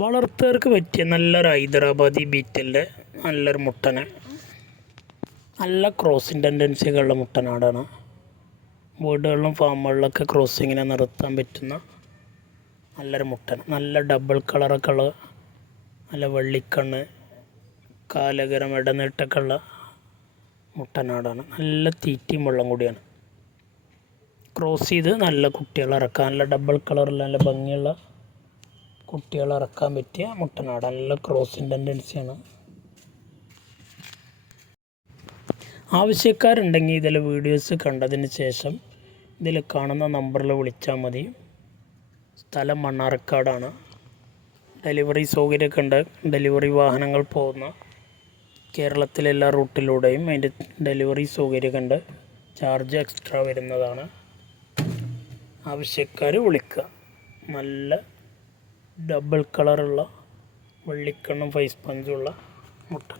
വളർത്തുകാർക്ക് പറ്റിയ നല്ലൊരു ഹൈദരാബാദി ബീറ്റലിൻ്റെ നല്ലൊരു മുട്ടനെ, നല്ല ക്രോസിങ് ടെൻഡൻസികളുള്ള മുട്ടനാടാണ്. വീടുകളിലും ഫാമുകളിലൊക്കെ ക്രോസിങ്ങിനെ നിർത്താൻ പറ്റുന്ന നല്ലൊരു മുട്ടൻ. നല്ല ഡബിൾ കളറൊക്കെ ഉള്ള, നല്ല വെള്ളിക്കണ്ണ്, കാലകരം ഇടനീട്ടൊക്കെ ഉള്ള മുട്ടനാടാണ്. നല്ല തീറ്റയും വെള്ളം കൂടിയാണ്. ക്രോസ് ചെയ്ത് നല്ല കുട്ടികളെ ഇറക്കാൻ, നല്ല ഡബിൾ കളറുള്ള നല്ല ഭംഗിയുള്ള കുട്ടികളെ ഇറക്കാൻ പറ്റിയ മുട്ടനാട്. നല്ല ക്രോസിങ് ടെൻഡൻസിയാണ്. ആവശ്യക്കാരുണ്ടെങ്കിൽ ഇതിലെ വീഡിയോസ് കണ്ടതിന് ശേഷം ഇതിൽ കാണുന്ന നമ്പറിൽ വിളിച്ചാൽ മതി. സ്ഥലം മണ്ണാർക്കാടാണ്. ഡെലിവറി സൗകര്യമൊക്കെ ഉണ്ട്. ഡെലിവറി വാഹനങ്ങൾ പോകുന്ന കേരളത്തിലെ എല്ലാ റൂട്ടിലൂടെയും അതിൻ്റെ ഡെലിവറി സൗകര്യമൊക്കെ ഉണ്ട്. ചാർജ് എക്സ്ട്രാ വരുന്നതാണ്. ആവശ്യക്കാർ വിളിക്കുക. നല്ല ഡബിൾ കളറുള്ള വെള്ളിക്കണ്ണും ഫേസ് പഞ്ചുള്ള മുട്ട.